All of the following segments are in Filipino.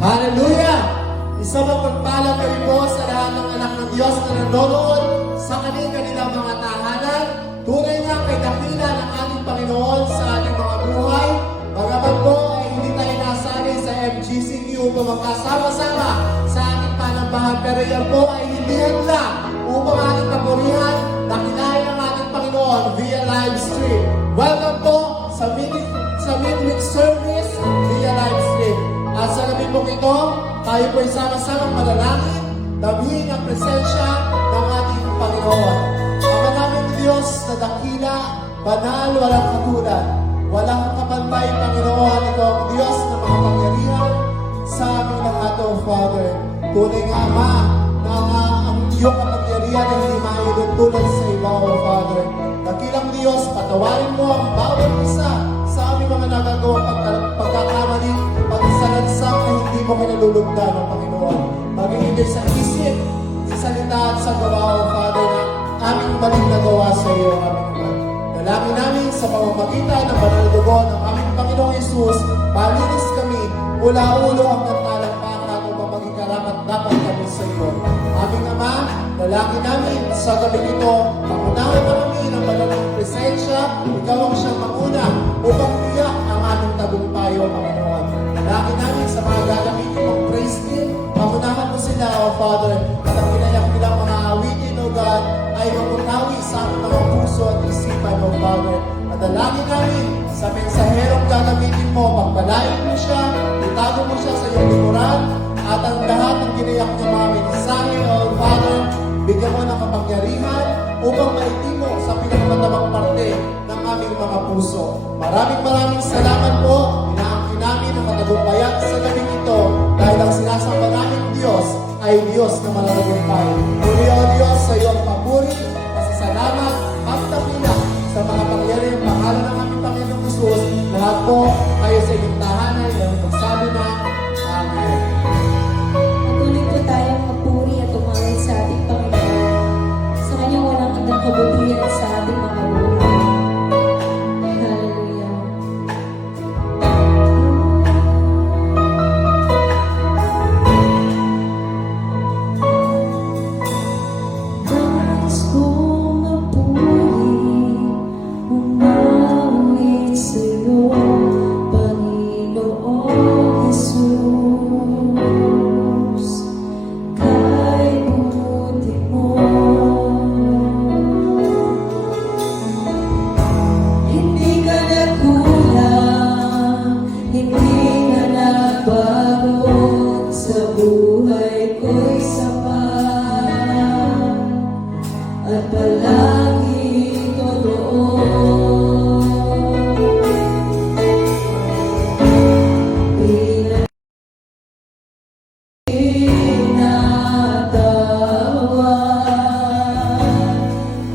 Hallelujah! Isang mapagpalang kayo po sa lahat ng anak ng Diyos na nanonood sa kanilang mga tahanan. Tunay nga kay dakila ng ating Panginoon sa ating mga buhay. Bagamat po ay hindi tayo nasali sa MGCQ upang magkasama-sama sa ating panambahan. Pero yan po ay hindi lang upang ating papurihan, dakilahin ang ating Panginoon via live stream. Welcome po sa midweek service via live stream. At sa gabi po ito, tayo po isama-sama manalangin, damhin ang presensya ng ating Panginoon. Ama namin Diyos na dakila, banal, walang katulad. Walang kapantay, Panginoon, ito ang Diyos na makapangyarihan sa aming lahat, O Father. Tunay nga, Ama, na ang iyong kapangyarihan ay hindi mailutulad sa iba, O Father. Dakilang Diyos, patawarin mo ang bawat isa sa aming mga nagagawang pagkakamali, pag-isanagsak na hindi mo kinalulugdan, O Panginoon. Maging hindi sa isip, sa salita at sa gawa, O Father, na aming maling nagawa sa iyo, aming Ama. Dalangin namin sa pamamagitan ng banal na dugo ng aming Panginoong Yesus, malinis kami mula ulo hanggang talampakan upang maging karapat-dapat kami sa iyo. Aming Ama, dalangin namin sa gabi ito, pangunahan na kami ng banal ng presensya, ikaw ang siyang mauna upang tiyak ang aming tagumpay, O Panginoon. Dalangin namin sa mga gagamitin mong praise team, pangunahan mo sila, O Father, at ang pinayak nilang mga awitin, O God, ay mamutawi sa aming mga puso at isipan, O Father. Madalangin namin sa mensaherong gagamitin mo, pagpalain mo siya, itago mo siya sa iyong likuran, at ang lahat ng ginayak niya mga mensahe, O Father, bigyan mo ng kapangyarihan upang maitin mo sa pinakamatabang parte ng aming mga puso. Maraming salamat po. Inaangkin namin ang katagumpayan sa gabi ito dahil ang sinasamba namin Diyos ay Diyos na mananagumpay. Muli, O Diyos, sa iyong papuri, pasasalamat, pagtapila sa mga pangyayari ng pangalan ng aming Panginoong Yesus. Lahat po kayo sa inyong tahanan na magsabi na Amen. Patuloy po tayong magpuri at umamin sa ating Panginoon sa kanyang walang hanggang kabutihan sa ating mga buhay. Hallelujah. Nais kong magpuri, umawit sa'yo, Panginoong Jesus. Kay buti mo, hindi ka nagkulang, hindi ka nagbago, sa buhay ko'y sapat, at palaging totoo.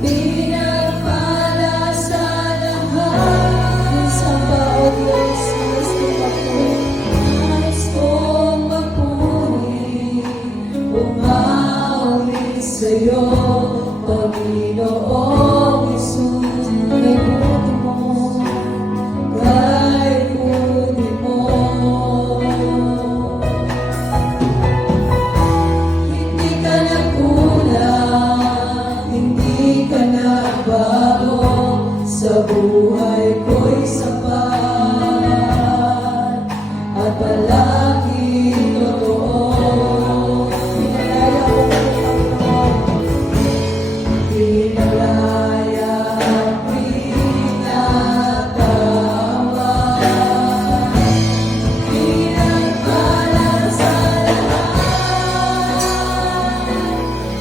Pinagpala sa lahat sa bawat beses na nais kong magpuri, umawit sa'yo, Panginoong Yesus. Kay buti mo, kay buti mo. Hindi ka nagkulang, hindi ka nagbago, sa buhay ko'y sapat, at palaging totoo. Pinalaya ko pinalaya, pinatawa, pinagpala sa lahat.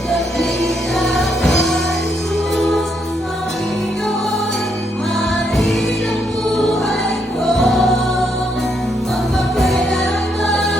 Dakila ka, Jesus, Panginoon, hari ng buhay ko. Magpapailanman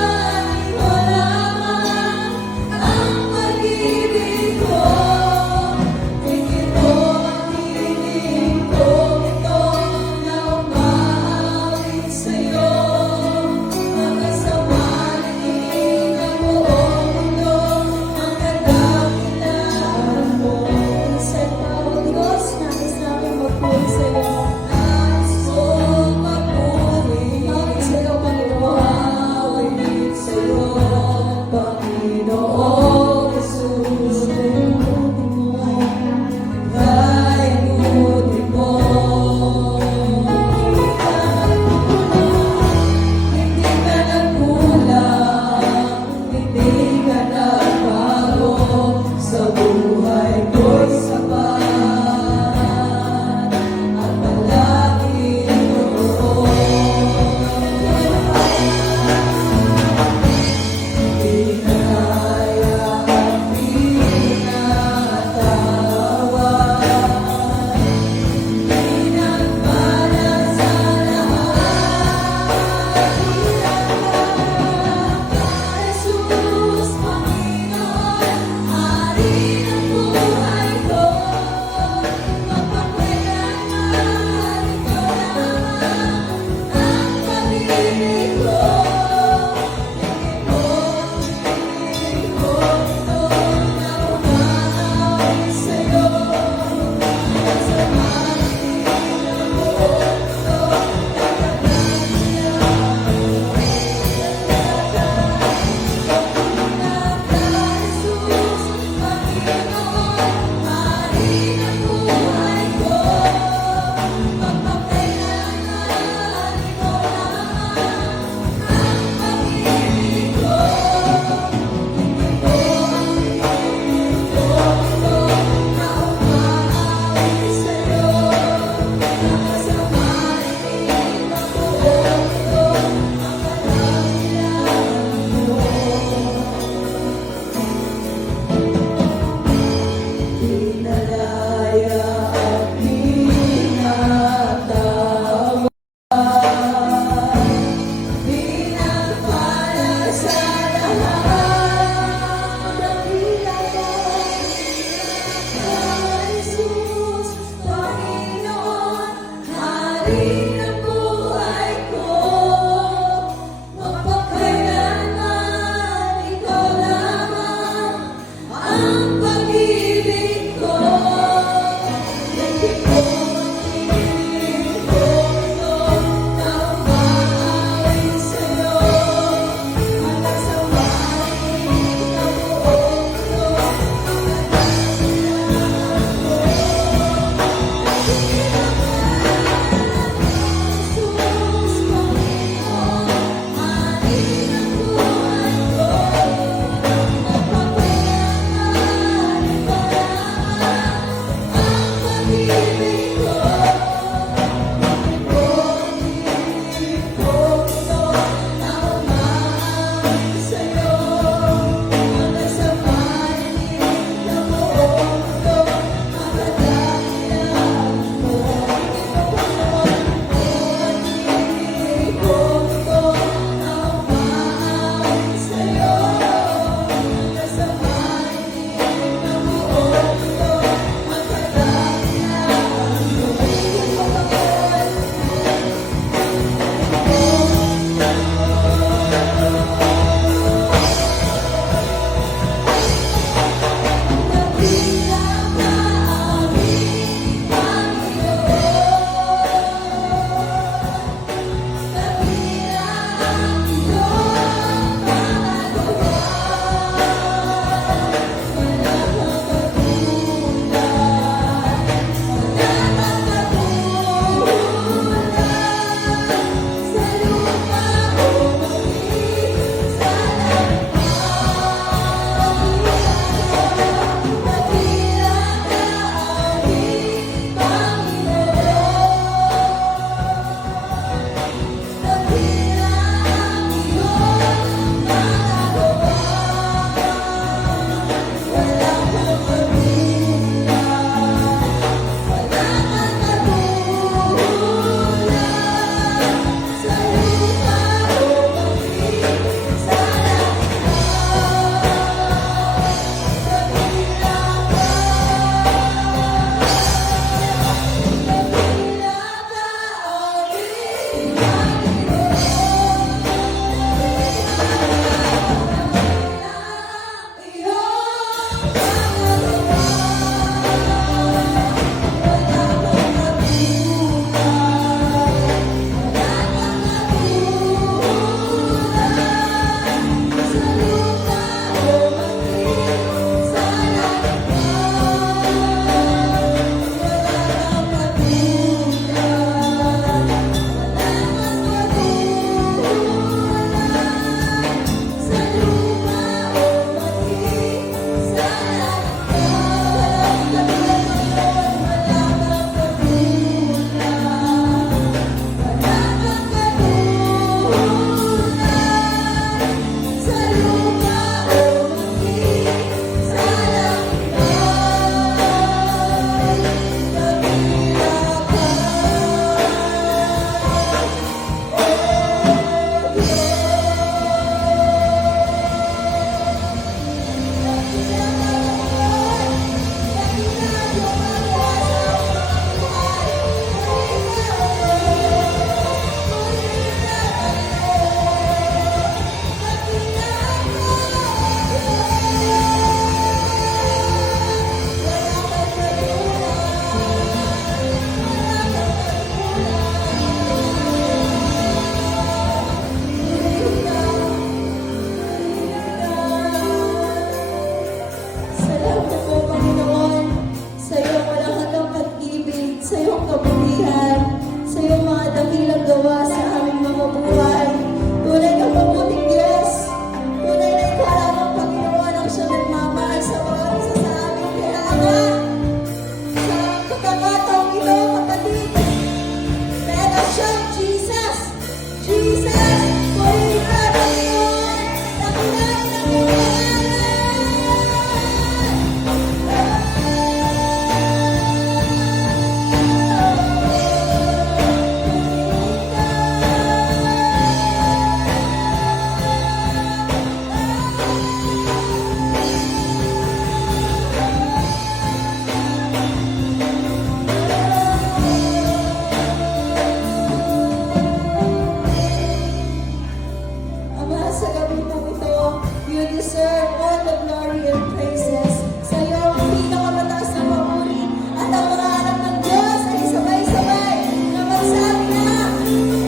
deserve all the glory and praises. Sa iyo ang pinakamataas na papuri at ang mga anak ng Diyos ay sabay-sabay na magsabi na,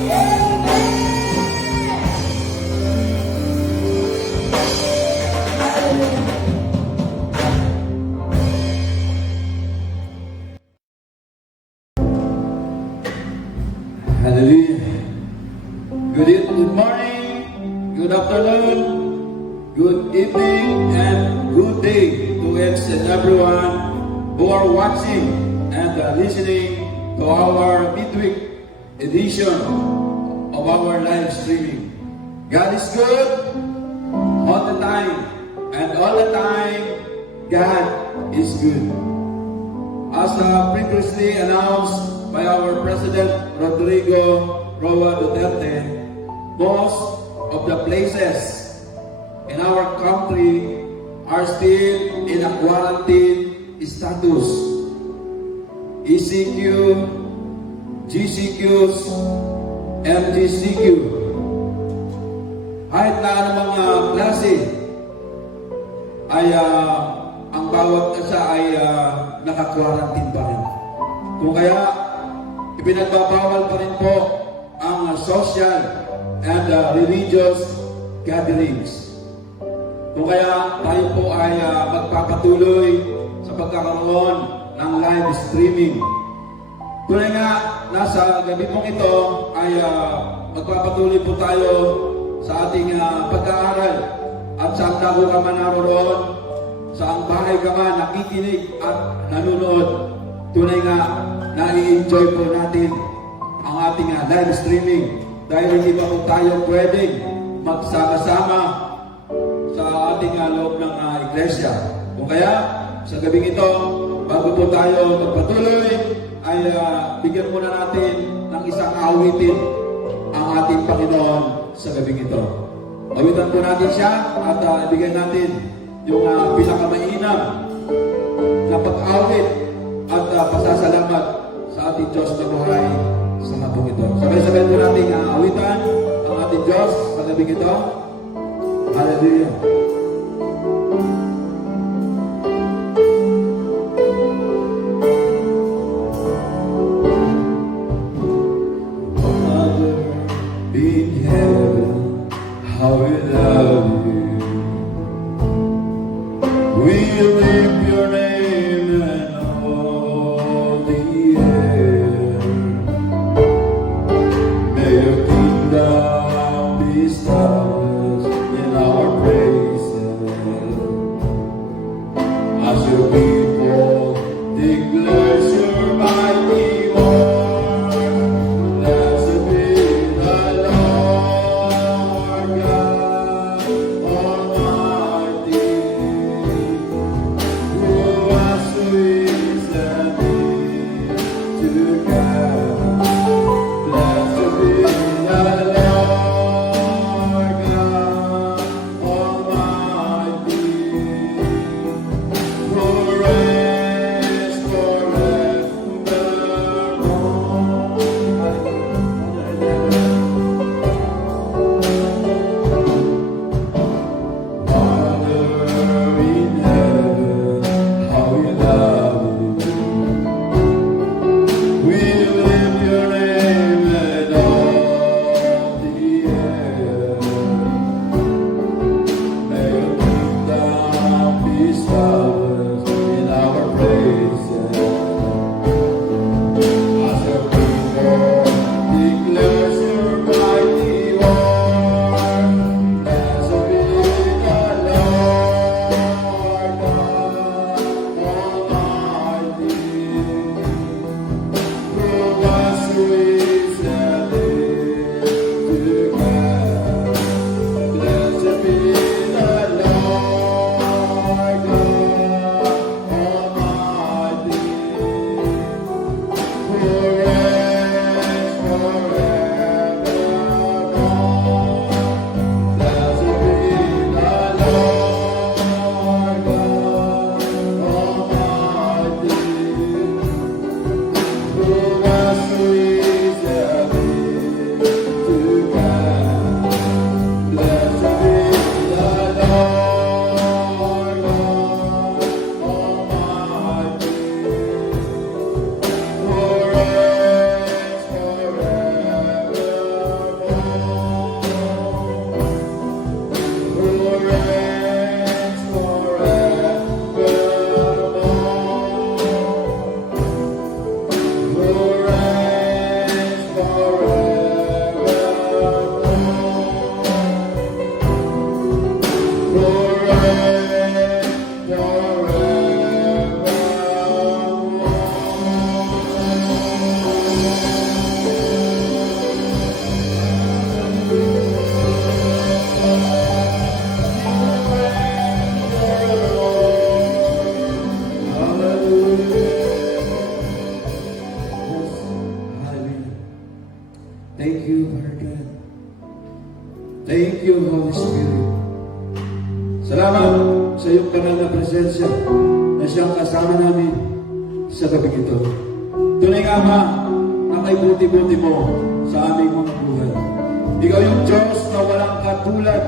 Amen! Hallelujah! Hallelujah. Good morning, good afternoon, good evening, and good day to each and everyone who are watching and listening to our midweek edition of our live streaming. God is good all the time, and all the time, God is good. As previously announced by our President Rodrigo Roa Duterte, most of the places in our country are still in a quarantine status. ECQ, GCQs, MGCQ. Kahit na anong mga klase ay ang bawat isa ay naka-quarantine pa rin. Kung kaya, ipinagbabawal pa rin po ang social and religious gatherings. Kung kaya, tayo po ay magpapatuloy sa pagkakaroon ng live streaming. Tunay nga, nasa gabi pong ito ay magpapatuloy po tayo sa ating pag-aaral at saan ka ka man naroon, saan bahay ka man nakikinig at nanonood. Tunay nga, na-enjoy po natin ang ating live streaming dahil hindi pa po tayo pwedeng magsama-sama sa ating loob ng iglesia. Kung kaya, sa gabing ito, bago po tayo magpatuloy, ay bigyan muna natin ng isang awitin ang ating Panginoon sa gabing ito. Awitan po natin siya at ibigay natin yung pinakamainam na pag-awit at pasasalamat sa ating Diyos na buhay sa hapong ito. Sabay-sabay po natin awitan ang ating Diyos sa gabing ito. Hallelujah! Father in heaven, how we love you. We lift your name and all the air. May your kingdom be established in our praises. As your people declare your mighty word, blessed be the Lord God Almighty, who was with and is to come. Blessed be the Lord God Hallelujah. Thank you, Lord God. Thank you, Holy Spirit. Salamat sa iyong banal na presensya na siyang kasama namin sa gabi ito. Tunay nga, Ama, na kay buti-buti mo sa aming mga buhay. Ikaw yung Diyos na walang katulad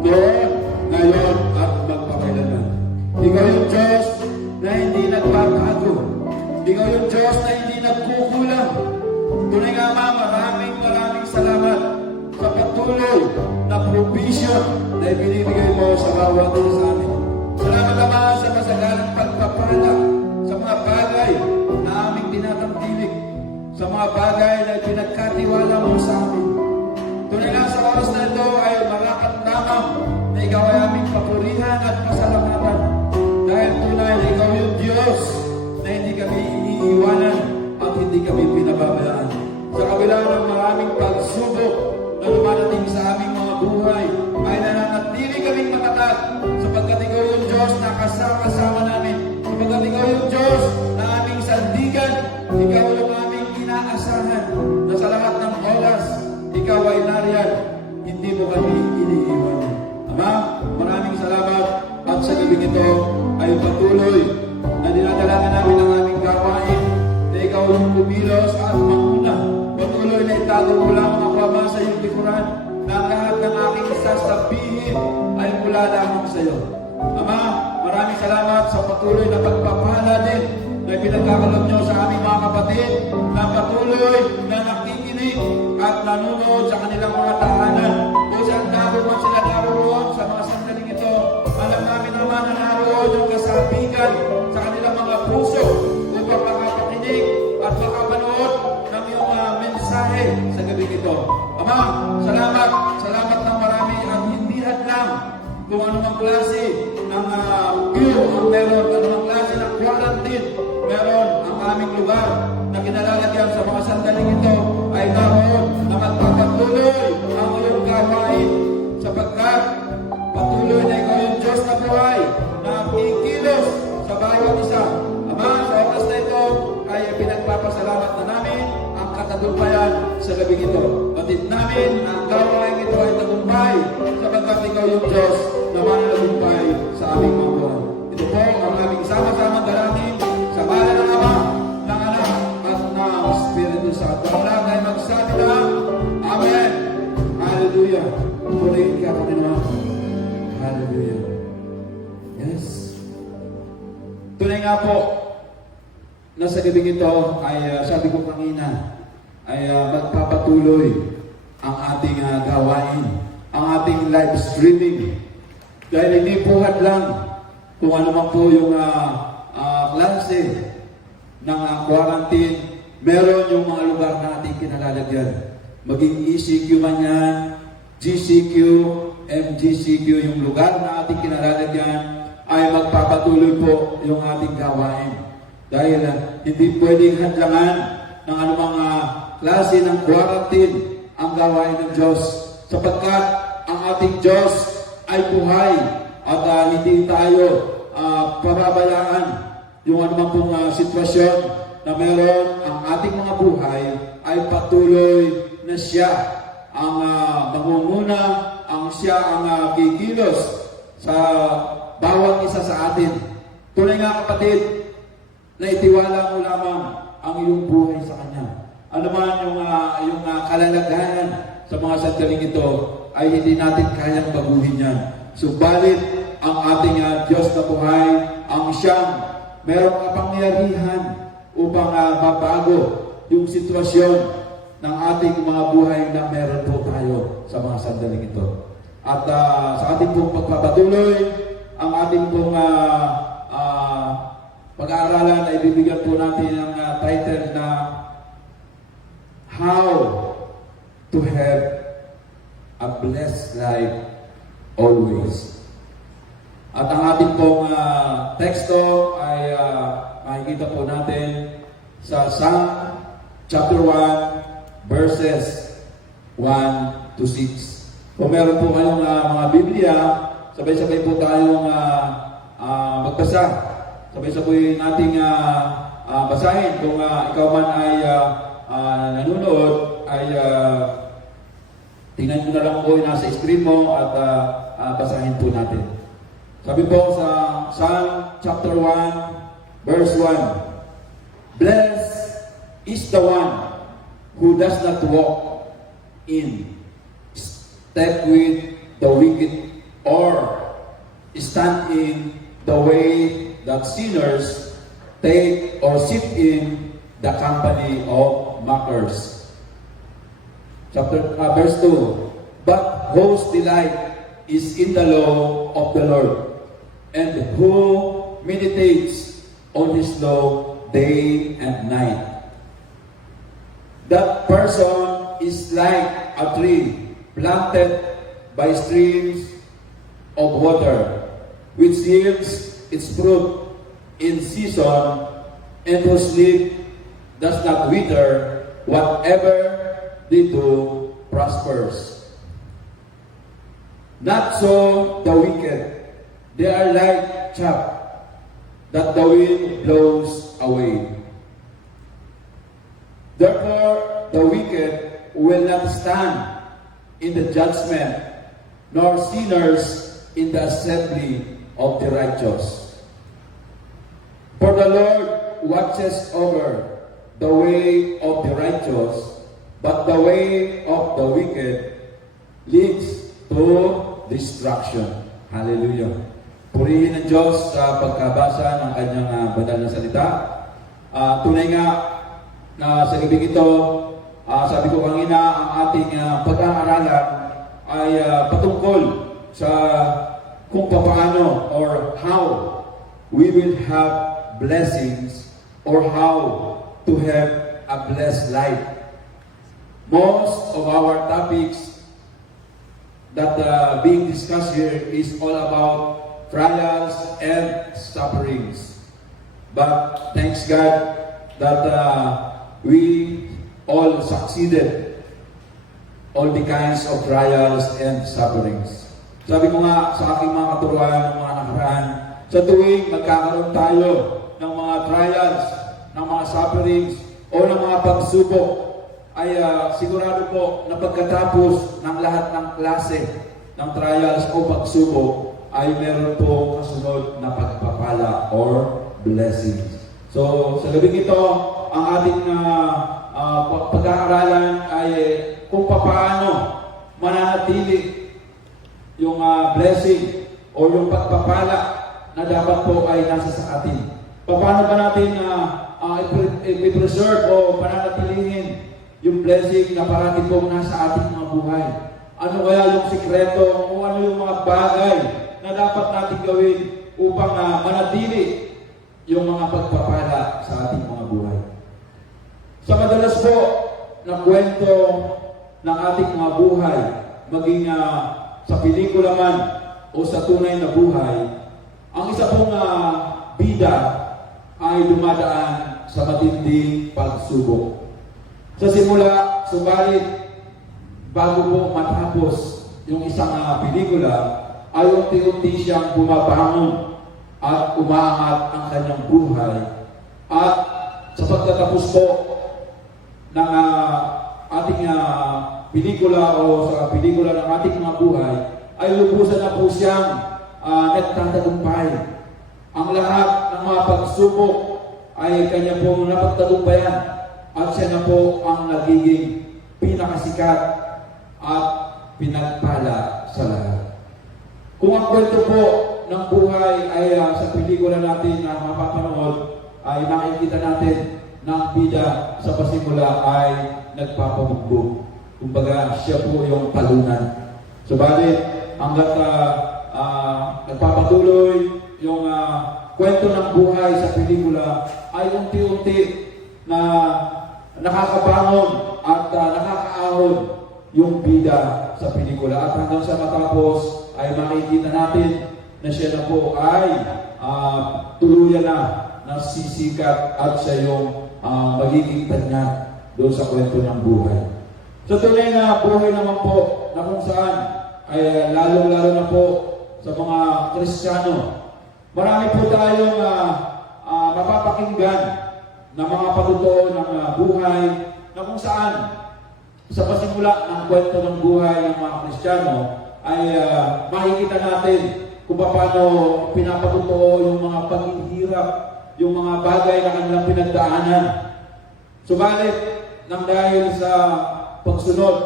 noon, ngayon, at magpakailanman. Ikaw yung Diyos na hindi nagbabago. Ikaw yung Diyos na hindi nagkukulang. Tunay nga, Ama, maraming salamat sa patuloy na provision na ibinibigay mo sa bawat isa sa amin. Salamat, Ama, sa masagalang pagpapala sa mga bagay na aming tinatangkilik, sa mga bagay na pinagkatiwala mo sa amin. Tunay nga sa oras na ito ay marapat lamang na ikaw ay aming papurihan at pasalamatan. Dahil tunay na ikaw yung Diyos na hindi kami iniiwanan at hindi kami pinababayaan. Sa kabila ng maraming pagsubok na lumarating sa aming mga buhay, ay nananatili kaming matatag sapagkat ikaw yung Diyos na kasama namin. Sapagkat ikaw yung Diyos na aming sandigan, ikaw yung aming inaasahan na sa lahat ng oras, ikaw ay nariyan, hindi mo kami iniiwanan. Ama, maraming salamat at sa gabing ito ay patuloy na dinadalagan namin ang aming gawain na ikaw yung kumilos at manguna. Patuloy na itago mo lang ako, Ama, sa iyong likuran na ang lahat ng aking sasabihin ay mula lamang sa iyo. Ama, maraming salamat sa patuloy na pagpapala din na pinagkakalog nyo sa aming mga kapatid na patuloy na nakikinig at nanonood sa kanilang mga tahanan. Kung saan naroon man sila naroon sa mga sandaling ito, alam namin naman na naroon yung kasabigan sa kanilang mga puso upang makapakinig at makapanood ng iyong mensahe sa gabi ito. Ama, salamat ng marami at hindi hadlang kung anumang klase ng view ang meron, anumang klase ng quarantine meron ang aming lugar na kinalalagyan sa mga sandaling ito ay naroon na magpapatuloy ang iyong gawain sapagkat patuloy na ikaw yung Diyos na buhay na kikilos sa bawat isa. Ama, sa oras na ito ay pinagpapasalamat na namin ang katagumpayan sa gabi ito. Batid namin na ang gawain ito ay tagumpay sapagkat ikaw yung Diyos na mananagumpay sa aming mga buhay. Ito po ang aming sama-samang dalangin sa ngalan ng Ama, ng Anak, at ng Espiritu Santo. Ang lahat ay magsabi na, Amen. Hallelujah. Purihin ka kami naman. Hallelujah. Yes. Tunay nga po, na sa gabing ito ay sabi ko kanina, ay magpapatuloy ang ating gawain, ang ating live streaming. Dahil hindi buhat lang kung ano man po yung klase ng quarantine, meron yung mga lugar na ating kinalalagyan. Maging ECQ man yan, GCQ, MGCQ, yung lugar na ating kinalalagyan, ay magpapatuloy po yung ating gawain. Dahil hindi pwedeng hadlangan ng anumang klase ng quarantine ang gawain ng Diyos. Sapagkat ang ating Diyos ay buhay at hindi tayo pababayaan yung anumang pong sitwasyon na meron ang ating mga buhay ay patuloy na siya ang mangunguna, ang siya ang kikilos sa bawat isa sa atin. Tunay nga, kapatid, na itiwala mo lamang ang iyong buhay sa Kanya. Ano man yung kalalagayan sa mga sandaling ito ay hindi natin kayang baguhin yan. Subalit, ang ating Diyos na buhay, ang siyang merong kapangyarihan upang mabago yung sitwasyon ng ating mga buhay na meron po tayo sa mga sandaling ito. At sa ating pong pagpapatuloy, ang ating pong pag-aaralan ay bibigyan po natin ng title na How to Have a Blessed Life Always. At ang ating pong teksto ay makikita po natin sa Psalm chapter 1 verses 1 to 6. Kung meron po kayong mga Biblia, sabay-sabay po tayong magbasa. Sabay-sabay nating basahin. Kung ikaw man ay nanonood, ay tingnan mo na lang po yung nasa screen mo at basahin po natin. Sabi po sa Psalm chapter 1 verse 1, Blessed is the one who does not walk in step with the wicked or stand in the way that sinners take or sit in the company of mockers. Verse 2, But whose delight is in the law of the Lord, and who meditates on his law day and night. That person is like a tree planted by streams of water, which yields its fruit in season, and whose leaf does not wither. Whatever they do prospers. Not so the wicked. They are like chaff that the wind blows away. Therefore, the wicked will not stand in the judgment, nor sinners in the assembly of the righteous. For the Lord watches over the way of the righteous, but the way of the wicked leads to destruction. Hallelujah. Purihin ng Diyos sa pagkabasa ng kanyang banal na salita. Tunay nga na sa gabi ito, sabi ko kanina, ang ating pag-aaralan ay patungkol sa kung paano or how we will have blessings or how to have a blessed life. Most of our topics that being discussed here is all about trials and sufferings. But thanks God that we all succeeded all the kinds of trials and sufferings. Sabi ko nga sa aking mga katuruan ng mga nakaraan, sa tuwing magkakaroon tayo ng mga trials, ng mga sufferings, o ng mga pagsubok, ay sigurado po na pagkatapos ng lahat ng klase ng trials o pagsubok, ay meron po kasunod na pagpapala or blessings. So, sa gabi ito, ang ating pag-aaralan ay kung paano mananatili yung blessing o yung pagpapala na dapat po ay nasa sa atin. Paano ba natin i-preserve o pananatilihin yung blessing na parating po nasa ating mga buhay? Ano kaya yung sikreto o ano yung mga bagay na dapat natin gawin upang manatili yung mga pagpapala sa ating mga buhay? Sa madalas po na kwento ng ating mga buhay, maging sa pelikula man o sa tunay na buhay, ang isa pong bida ay dumadaan sa matinding pagsubok. Sa simula, subalit, bago po matapos yung isang pelikula, ay unti-unti siyang bumabangon at umaangat ang kanyang buhay. At sa pagtatapos po ng ating pelikula o sa pelikula ng ating mga buhay, ay lubusan na po siyang nagtatagumpay. Ang lahat ng mga pagsubok ay kanya po napagtagumpayan at siya na po ang nagiging pinakasikat at pinagpala sa lahat. Kung ang kwento po ng buhay ay sa pelikula natin na mapapanood, ay makikita natin na ang bida sa pasimula ay nagpapabugbog. Kumbaga, siya po yung talunan. Subalit, hanggat nagpapatuloy yung kwento ng buhay sa pelikula, ay unti-unti na nakakabangon at nakakaahon yung bida sa pelikula. At hanggang sa matapos, ay makikita natin na siya na po ay tuluyan na nasisikat at siya yung magiging tanyag doon sa kwento ng buhay. Sa tunay na buhay naman po na kung saan ay lalong-lalo na po sa mga Kristiyano, marami po tayong mapapakinggan na mga patotoo ng buhay na kung saan sa pasimula ng kwento ng buhay ng mga Kristiyano ay makikita natin kung paano pinapatotoo yung mga paghihirap, yung mga bagay na kanilang pinagdaanan. Subalit, nang dahil sa pagsunod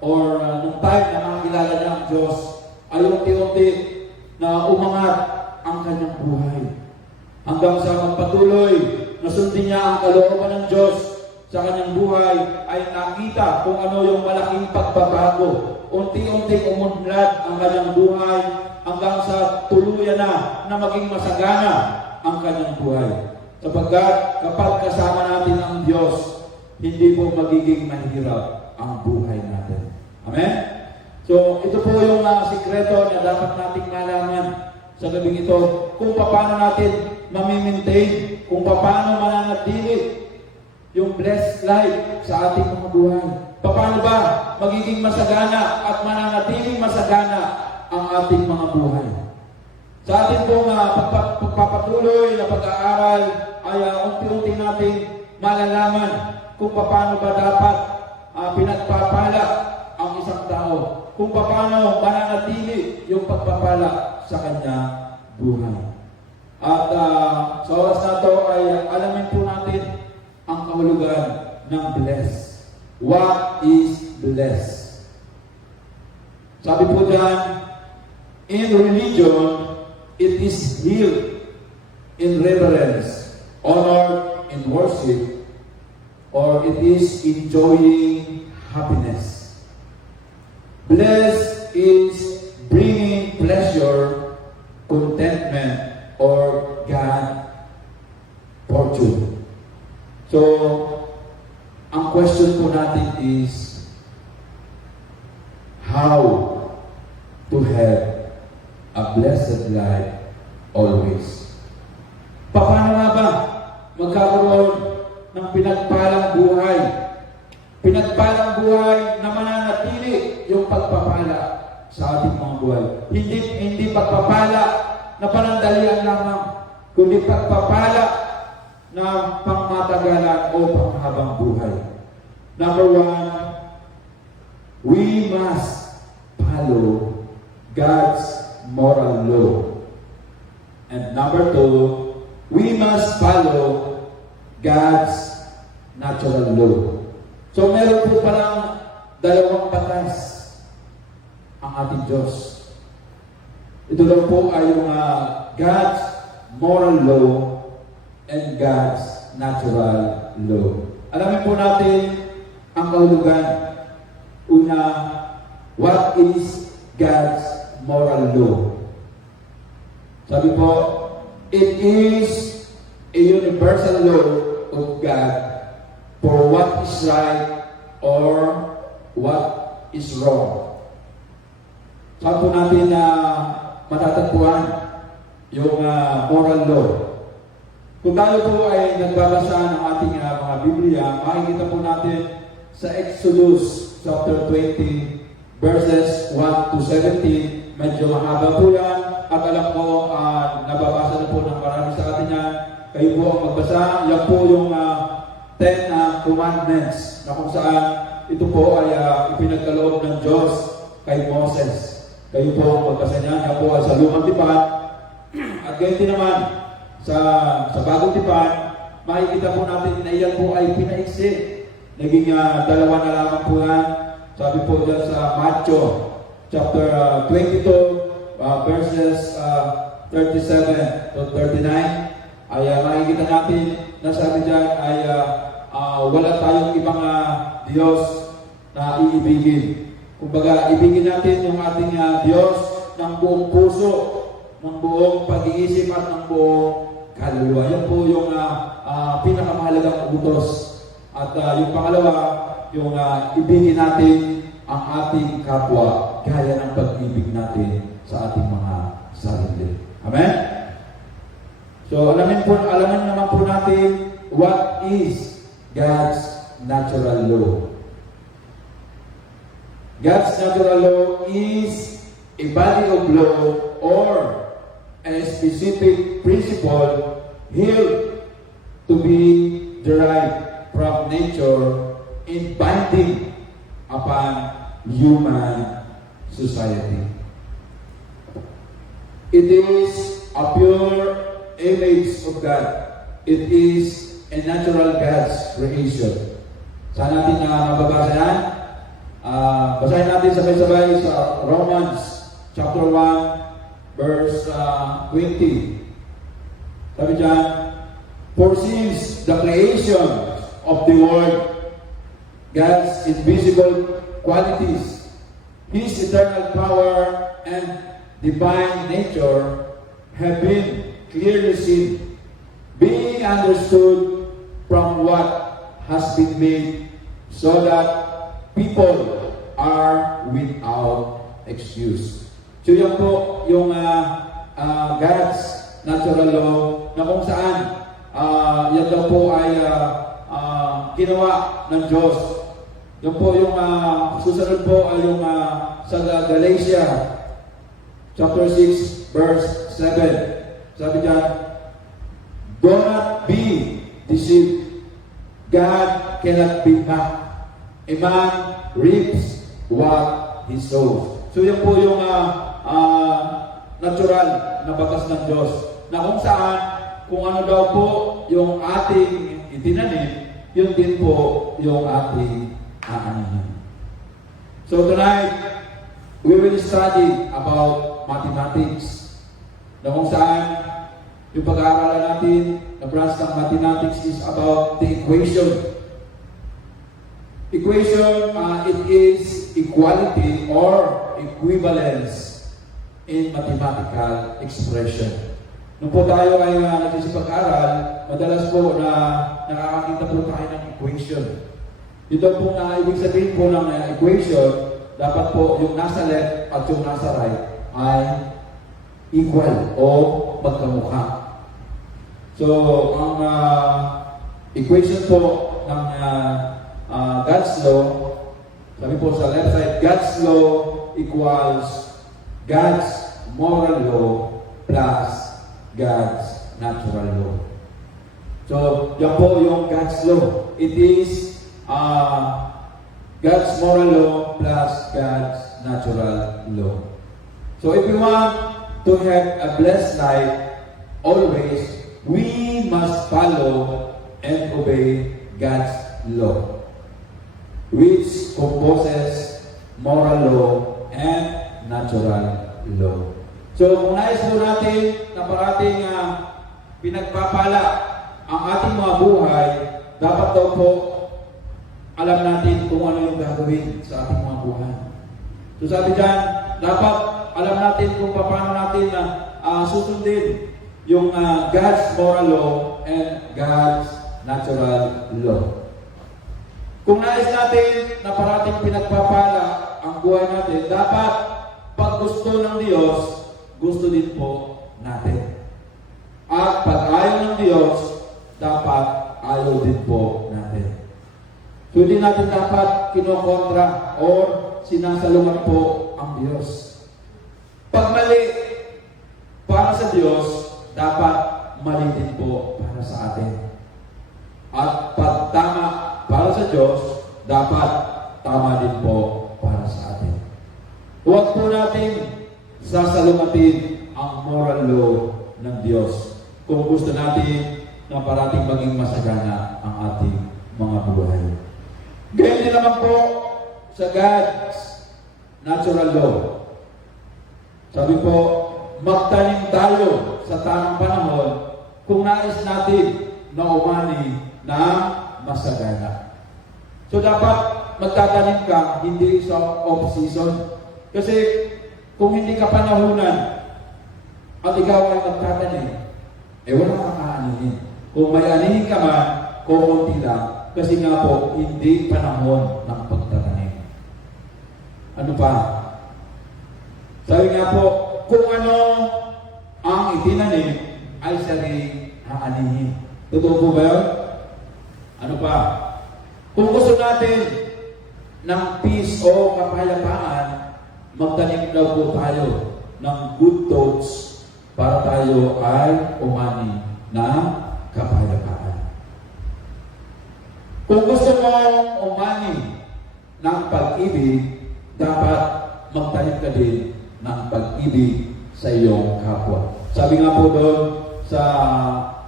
or nung time na makakilala niya ang Diyos, ay unti-unti na umangat ang kanyang buhay. Hanggang sa magpatuloy na sundin niya ang kalooban ng Diyos sa kanyang buhay, ay nakita kung ano yung malaking pagbabago. Unti-unti umunlad ang kanyang buhay hanggang sa tuluyan na maging masagana ang kanyang buhay. Sapagkat kapag kasama natin ang Diyos, hindi po magiging mahirap ang buhay natin. Amen? So, ito po yung sikreto na dapat nating malaman sa gabing ito, kung paano natin mamimaintain, kung paano mananatili yung blessed life sa ating mga buhay. Paano ba magiging masagana at mananatiling masagana ang ating mga buhay? Sa ating pong pagpapatuloy na pag-aaral ay unti-unti nating malalaman kung paano ba dapat pinagpapala ang isang tao, kung paano mananatili yung pagpapala sa kanya buhay. At sa oras na ito ay alamin po natin ang kahulugan ng bless. What is bless? Sabi po dyan, in religion, it is held in reverence, honored in worship, or it is enjoying happiness. Bless is bringing pleasure, contentment, or God fortune. So, ang question po natin is, how to have a blessed life always? Paano nga ba magkakaroon ng pinagpalang buhay? Pinagpalang buhay na mananatili yung pagpapala sa ating mga buhay. Hindi pagpapala na panandalian lamang, kundi pagpapala na pangmatagalan o panghabang buhay. Number one, we must follow God's moral law. And number two, we must follow God's natural law. So meron po palang dalawang batas ang ating Diyos. Ito lang po ay yung God's moral law and God's natural law. Alamin po natin ang kahulugan. Una, what is God's moral law? Sabi po, it is a universal law of God for what is right or what is wrong. Sabi po natin na matatagpuan yung moral law. Kung tayo po ay nagbabasa ng ating mga Biblia, makikita po natin sa Exodus chapter 20, verses 1 to 17. Medyo mahaba po yan. At alam ko, nababasa na po ng marami sa atin yan. Kayo po ang magbasa. Yan po yung 10 commandments na kung saan ito po ay ipinagkaloob ng Diyos kay Moses. Kayo po ang magbasa niyan. Yan po ay sa Lumang Tipan. At ganyan naman, sa Bagong Tipan, makikita po natin na iyan po ay pinaiksi. Naging dalawa na lamang po yan. Sabi po dyan sa Matthew chapter 22, verses 37 to 39, ay makikita natin na sabi dyan ay wala tayong ibang Diyos na iibigin. Kumbaga, ibigin natin yung ating Diyos ng buong puso, ng buong pag-iisip at ng buong kaluluwa. Yan po yung pinakamahalagang utos. At yung pangalawa, yung ibigin natin ang ating kapwa gaya ng pag-ibig natin sa ating mga sarili. Amen? So, alamin naman po natin what is God's natural law. God's natural law is a body of law or a specific principle held to be derived from nature in binding upon human society. It is a pure image of God. It is a natural God's creation. Saan natin mababasa yan? Basahin natin sabay-sabay sa Romans chapter 1 verse 20. Sabi dyan, for since the creation of the world, God's invisible qualities, His eternal power and divine nature have been clearly seen, being understood from what has been made, so that people are without excuse. So yan po yung God's natural law na kung saan yan daw po ay ginawa ng Diyos. Yan po yung susunod po ay yung sa Galatia chapter 6 verse 7. Sabi diyan, do not be deceived. God cannot be mocked. A man reaps what he sows. So yan po yung natural na batas ng Diyos. Na kung saan, kung ano daw po yung ating itinanim, yun din po yung ating aanihin. So tonight, we will study about mathematics. Na kung saan, yung pag-aaralan natin na branch ng mathematics is about the equation. Equation, it is equality or equivalence in mathematical expression. Nung po tayo ay nagsisipag-aral, madalas po na nakakakita po tayo ng equation. Ito po na ibig sabihin po ng equation, dapat po yung nasa left at yung nasa right ay equal o magkamukha. So, ang equation po ng God's law, sabi po sa left side, God's law equals God's moral law plus God's natural law. So, yan po yung God's law. It is God's moral law plus God's natural law. So, if we want to have a blessed life, always, we must follow and obey God's law, which composes moral law and natural law. So, kung nais po natin na parating pinagpapala ang ating mga buhay, dapat daw po alam natin kung ano yung gagawin sa ating mga buhay. So, sabi dyan, dapat alam natin kung paano natin susundin yung God's moral law and God's natural law. Kung nais natin na parating pinagpapala ang buhay natin, dapat pag gusto ng Diyos, gusto din po natin. At pag ayaw ng Diyos, dapat ayaw din po natin. So hindi natin dapat kinokontra o sinasalungat po ang Diyos. Pag mali para sa Diyos, dapat mali din po para sa atin. At pag tama para sa Diyos, dapat tama din po para sa atin. Huwag po natin sasalungatin ang moral law ng Diyos kung gusto natin na parating maging masagana ang ating mga buhay. Ganyan din naman po sa God's natural law. Sabi po, magtanim tayo sa tamang panahon kung nais natin na umani na masagana. So dapat magtatanim ka hindi sa off-season. Kasi kung hindi ka panahunan at ikaw ay magtatanim, wala kang aanihin. Kung may anihin ka man, kukunti lang. Kasi nga po, hindi panahon ng pagtatanim. Ano pa? Sabi nga po, kung ano ang itinanim ay siya rin haanihin. Totoo po ba yun? Ano pa? Kung gusto natin ng peace o kapayapaan, magtanim daw po tayo ng good thoughts para tayo ay umani ng kapayapaan. Kung gusto mo umani ng pag-ibig, dapat magtanim ka din ng pag-ibig sa iyong kapwa. Sabi nga po doon sa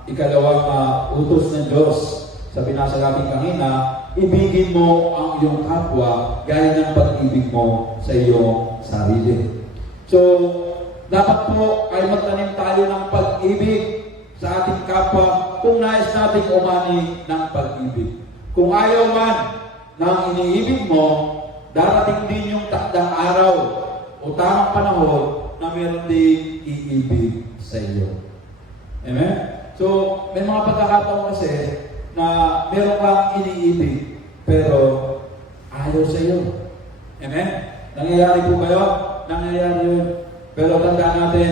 ikalawang utos ng Diyos, sa binasa natin kanina, ibigin mo ang iyong kapwa gaya ng pag-ibig mo sa iyong sarili. So, dapat po ay magtanim tayo ng pag-ibig sa ating kapwa kung nais nating umani ng pag-ibig. Kung ayaw man ng iniibig mo, darating din yung takdang araw o tamang panahon na meron din iibig sa iyo. Amen? So, may mga pagkakataon kasi na meron kang iniibig pero ayaw sa iyo. Amen? Nangyayari po kayo? Nangyayari yun. Pero tandaan natin,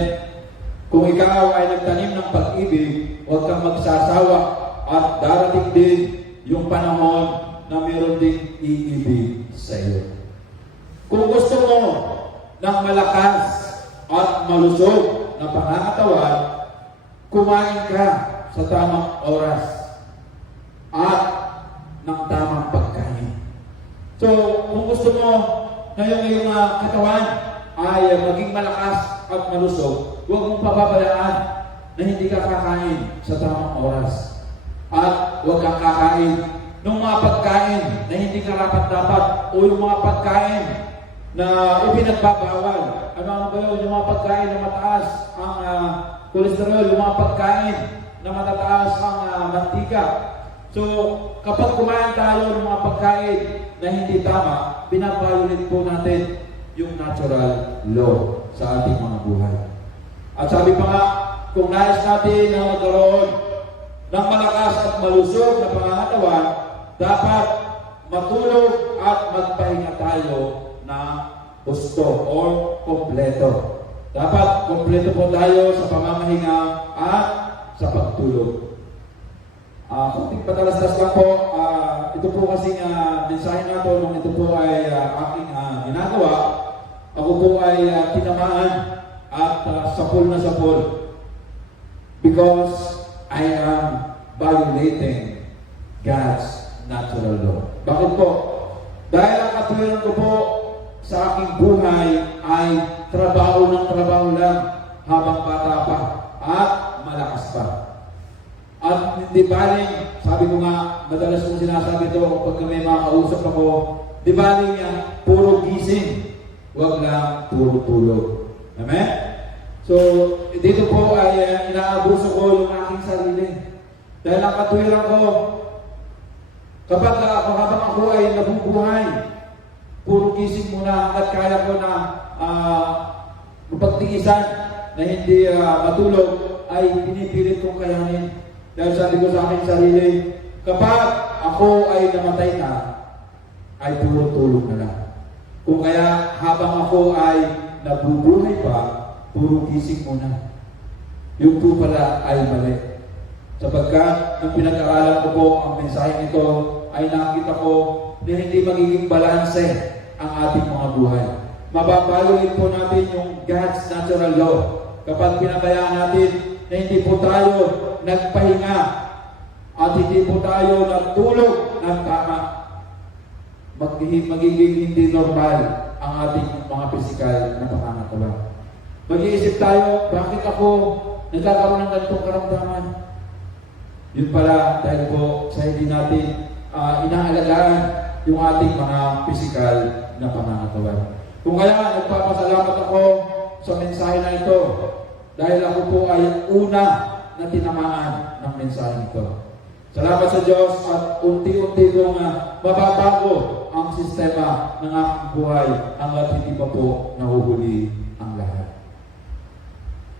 kung ikaw ay nagtanim ng pag-ibig, huwag kang magsasawa at darating din yung panahon na meron ding iibig sa iyo. Kung gusto mo ng malakas at malusog na pangangatawan, kumain ka sa tamang oras at ng tamang pagkain. So, kung gusto mo na yung iyong katawan ay maging malakas at malusog, huwag mong pababayaan na hindi ka kakain sa tamang oras. At huwag kang kakain ng mga pagkain na hindi karapat-dapat o yung mga pagkain na ipinagbabawal. Ano ba yun? Yung mga pagkain na mataas ang kolesterol, yung mga pagkain na matataas ang mantika. So, kapag kumain tayo ng mga pagkain na hindi tama, binabalulit po natin yung natural law sa ating mga buhay. At sabi pa nga, kung nais natin na magkaroon ng malakas at malusog na pangangatawan, dapat matulog at magpahinga tayo na gusto o kompleto. Dapat kompleto po tayo sa pamamahinga at sa pagtulog. Kunting patalastas lang po, ito po kasing mensahe nato nung ito po ay aking ginagawa. Ako po ay tinamaan at sapul na sapul because I am violating God's natural law. Bakit po? Dahil ang katwiran ko po sa aking buhay ay trabaho ng trabaho lang habang bata pa at malakas pa. At hindi baling, sabi ko nga, madalas kong sinasabi ito pag may mga kausap ako, di baling yan, puro gising, huwag lang puro tulog. Amen? So, dito po ay inaabuso ko yung aking sarili. Dahil ang katwiran ko, kapag habang ako ay nabubuhay, puro gising muna hanggat kaya ko na mapagtiisan na hindi matulog, ay pinipilit kong kayanin. Dahil sabi ko sa aking sarili, kapag ako ay namatay na, ay puro tulog na lang. Kung kaya habang ako ay nabubuhay pa, puro gising muna. Yung po pala ay mali. Sapagkat nung pinag-aralan ko po ang mensahe nito, ay nakita ko na hindi magiging balanse ang ating mga buhay. Mababaluin po natin yung God's natural law kapag pinabayaan natin na hindi po tayo nagpahinga at hindi po tayo nagtulog ng tama. Magiging hindi normal ang ating mga pisikal na pangangatawan. Mag-iisip tayo, bakit ako nagkakaroon ng ganitong karamdaman? Yun pala dahil po sa hindi natin inaalagaan yung ating mga pisikal na pangangatawan. Kung kaya nagpapasalamat ako sa mensahe na ito dahil ako po ay una na tinamaan ng mensahe nito. Salamat sa Diyos at unti-unti kong mababago ang sistema ng aking buhay hanggat hindi pa po nahuhuli ang lahat.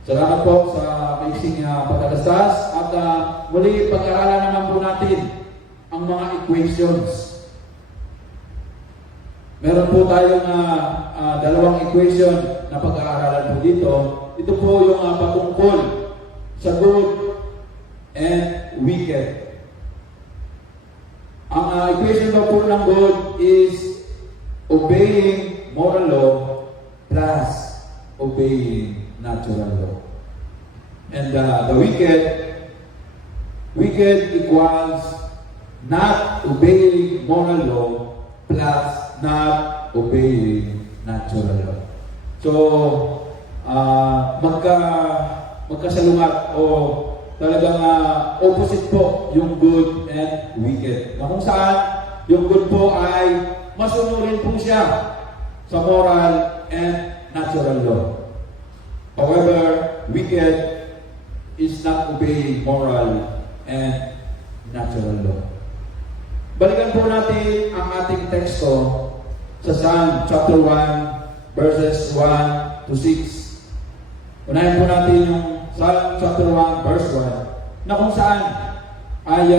Salamat po sa maiksing pagkakastas at muli pag-aralan naman po natin ang mga equations. Meron po tayong dalawang equation na pag-aaralan po dito, ito po yung patungkol sa good and wicked. Ang equation daw po ng good is obeying moral law plus obeying natural law. And the wicked equals not obeying moral law plus not obeying natural law. So, magkasalungat o talagang opposite po yung good and wicked. Na kung saan yung good po ay masunurin po siya sa moral and natural law. However, wicked is not obeying moral and natural law. Balikan po natin ang ating teksto sa Psalm chapter 1 verses 1 to 6. Unahin po natin yung Psalm chapter 1 verse 1 na kung saan ay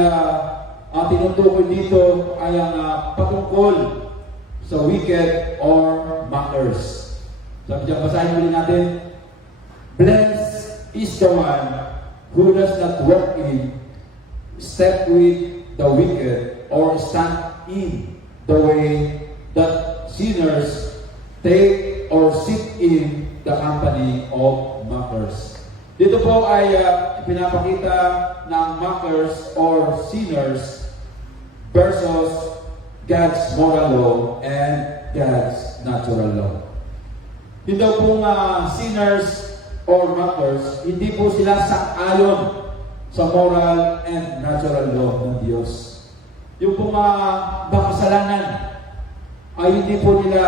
tinutukoy dito ay ang patungkol sa wicked or mockers. Sabi diyan, basahin muli natin. Blessed is the one who does not walk in step with the wicked or stand in the way that sinners take or sit in the company of mockers. Dito po ay pinapakita ng mockers or sinners versus God's moral law and God's natural law. Yung daw pong sinners or mockers, hindi po sila sang-ayon sa moral and natural law ng Diyos. Yung pong makasalanan ay hindi po nila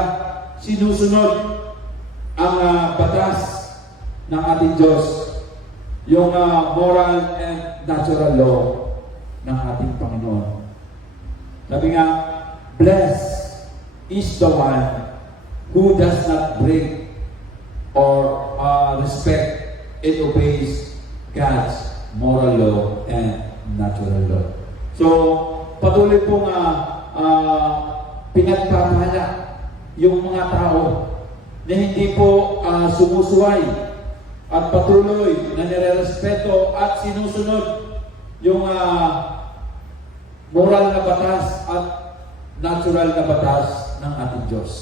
sinusunod ang batas ng ating Diyos, yung moral and natural law ng ating Panginoon. Sabi nga, blessed is the one who does not break or respect and obeys God's moral law and natural law. So, patuloy pong pinagpapala yung mga tao na hindi po sumusuway at patuloy na nire-respeto at sinusunod yung moral na batas at natural na batas ng ating Diyos.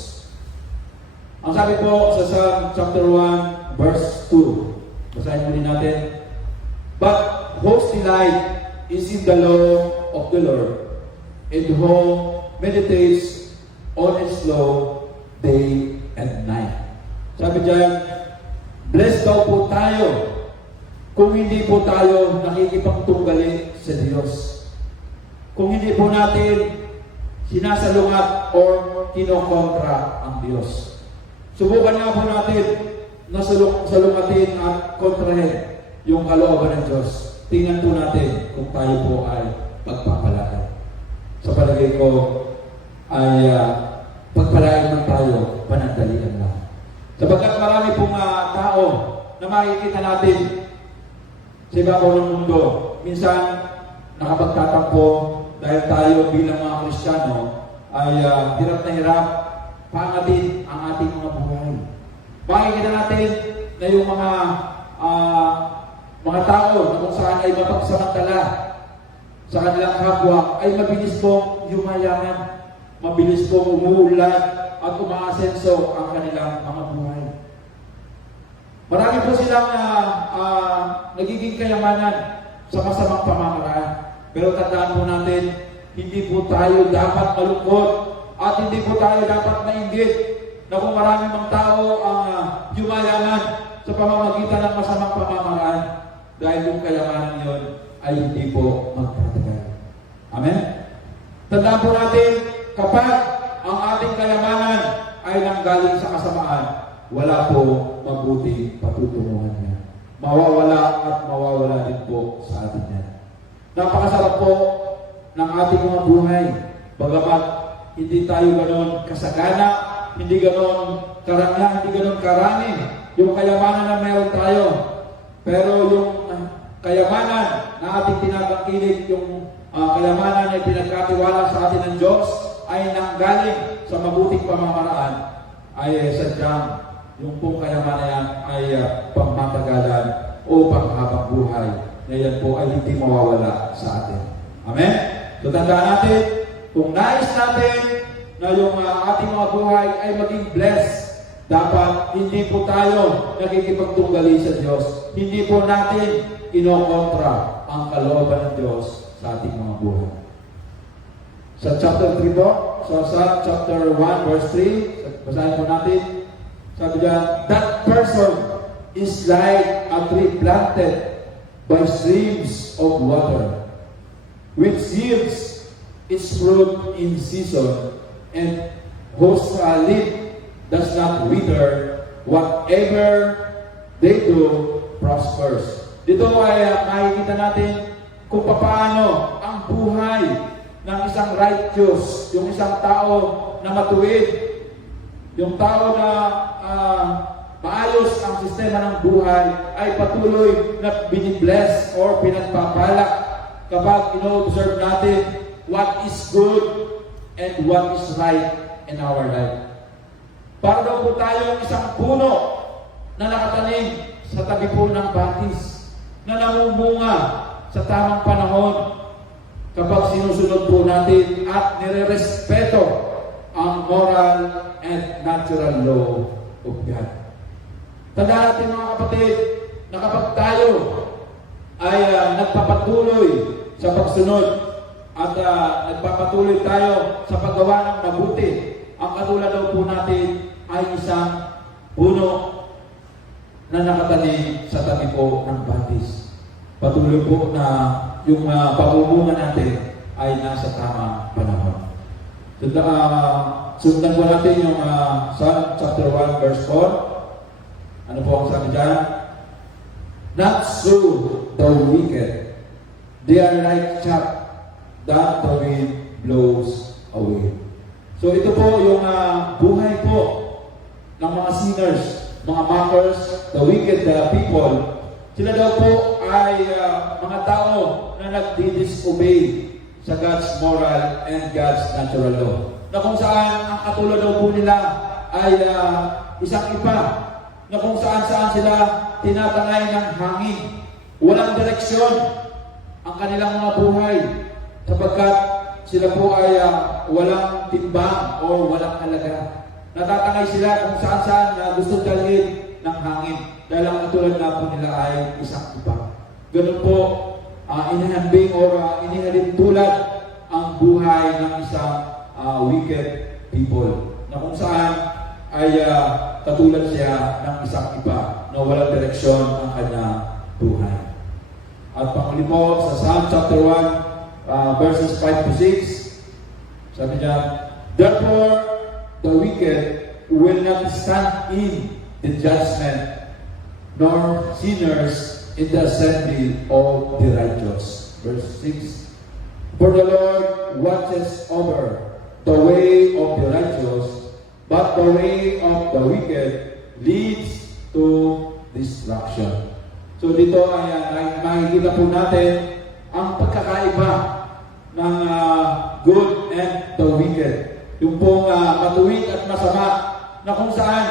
Ang sabi po sa Psalm chapter 1 verse 2, basahin muli natin. But whose delight is in the law of the Lord, and who meditates on His law day and night. Sabi diyan, blessed daw po tayo kung hindi po tayo nakikipagtunggali sa Diyos. Kung hindi po natin sinasalungat o kinokontra ang Diyos. Subukan nga po natin na salungatin at kontrahin yung kalooban ng Diyos. Tingnan po natin kung tayo po ay pagpapalain. Sa palagay ko ay pagpalain man tayo, panandalian lang. Sapagkat marami pong tao na makikita natin sa ibabaw ng mundo. Minsan, nakapagtatampo dahil tayo bilang mga Kristiyano ay hirap na hirap pangatin ang ating mga buhay. Makikita natin na yung mga tao na kung saan ay mapagsamantala sa kanilang kapwa ay mabilis pong yumayaman, mabilis pong umuulan at umaasenso ang kanilang mga buhay. Marami po silang nagiging kayamanan sa masamang pamamaraan. Pero tandaan po natin, hindi po tayo dapat malungkot at hindi po tayo dapat mainggit na kung marami mang tao ang yumayaman sa pamamagitan ng masamang pamamaraan dahil yung kayamanan yun ay hindi po magtatagal. Amen? Tandaan po natin, kapag ang ating kayamanan ay nanggaling sa kasamaan, wala po mabuting patutunguhan niya. Mawawala at mawawala din po sa atin yan. Napakasarap po ng ating mga buhay. Bagamat hindi tayo ganon kasagana, hindi ganon karangya, hindi ganon karami yung kayamanan na meron tayo. Pero yung kayamanan na ating tinatangkilik, yung kayamanan na pinagkatiwala sa atin ng Diyos ay nanggaling sa mabuting pamamaraan ay sadyang yung pong kayamanan yan ay pangmatagalan o panghabang buhay na yan po ay hindi mawawala sa atin. Amen? So tandaan natin, kung nais natin na yung ating mga buhay ay maging blessed, dapat hindi po tayo nakikipagtunggali sa Diyos. Hindi po natin kinokontra ang kalooban ng Diyos sa ating mga buhay. Sa chapter 3 po, sa chapter 1 verse 3, basahin po natin, sabi diyan, that person is like a tree planted by streams of water, which yields its fruit in season, and whose leaf does not wither, whatever they do prospers. Dito ay makikita natin kung paano ang buhay ng isang righteous, yung isang tao na matuwid, yung tao na maayos ang sistema ng buhay ay patuloy na binibless or pinagpapala kapag ino-observe natin what is good and what is right in our life. Para daw po tayo isang puno na nakatanim sa tabi po ng batis, na namumunga sa tamang panahon kapag sinusunod po natin at nire-respeto ang moral and natural law of God. Tandaan natin mga kapatid, na kapag tayo ay nagpapatuloy sa pagsunod at nagpapatuloy tayo sa paggawa ng mabuti, ang katulad daw po natin ay isang puno na nakatanim sa tabi po ng batis. Patuloy po na yung pamumuno natin ay nasa tamang panahon. Sundan po natin yung Psalm chapter 1 verse 4. Ano po ang sabi dyan? Not so the wicked. They are like chaff that the wind blows away. So ito po yung buhay po ng mga sinners, mga mockers, the wicked people. Sila daw po ay mga tao na nagdi-disobey sa God's moral and God's natural law. Na kung saan ang katulad daw po nila ay isang iba, na kung saan sila tinatangay ng hangin. Walang direksyon ang kanilang mga buhay sapagkat sila po ay walang timbang o walang halaga. Natatangay sila kung saan na gusto dalhin ng hangin dahil ang katulad na po nila ay isang iba. Ganun po inihambing o inihalin tulad ang buhay ng isang wicked people na kung saan ay katulad siya ng isang iba na walang direksyon ang kanyang buhay. At panguli po sa Psalm chapter 1 verses 5 to 6, sabi niya, therefore the wicked will not stand in the judgment, nor sinners in the assembly of the righteous. Verse 6, for the Lord watches over the way of the righteous, but the way of the wicked leads to destruction. So dito ay makikita po natin ang pagkakaiba ng good and the wicked. Yung pong matuwid at masama na kung saan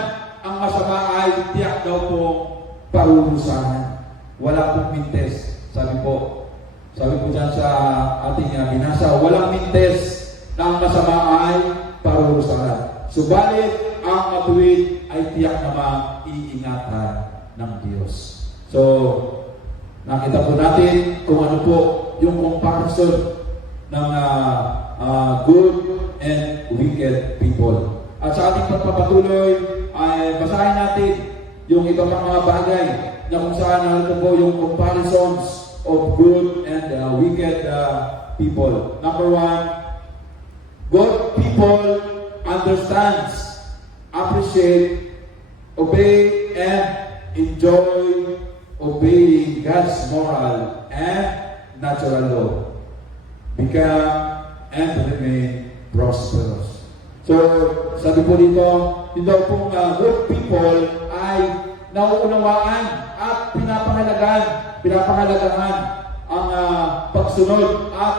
ang masama ay tiyak daw po parurusahan. Wala pong mintes. Sabi po dyan sa ating binasa, walang mintes na ang masama ay parurusahan. Subalit, ang matuwid ay tiyak naman iingatan ng Diyos. So, nakita po natin kung ano po yung comparison ng good and wicked people. At sa ating pagpapatuloy, ay basahin natin yung iba pang mga bagay na kung saan narito po yung comparisons of good and wicked people. Number 1, good people understands, appreciate, obey, and enjoy obeying God's moral and natural law. Become and remain prosperous. So, sabi po dito, yung daw pong good people ay nauunawaan at pinapahalagahan ang pagsunod at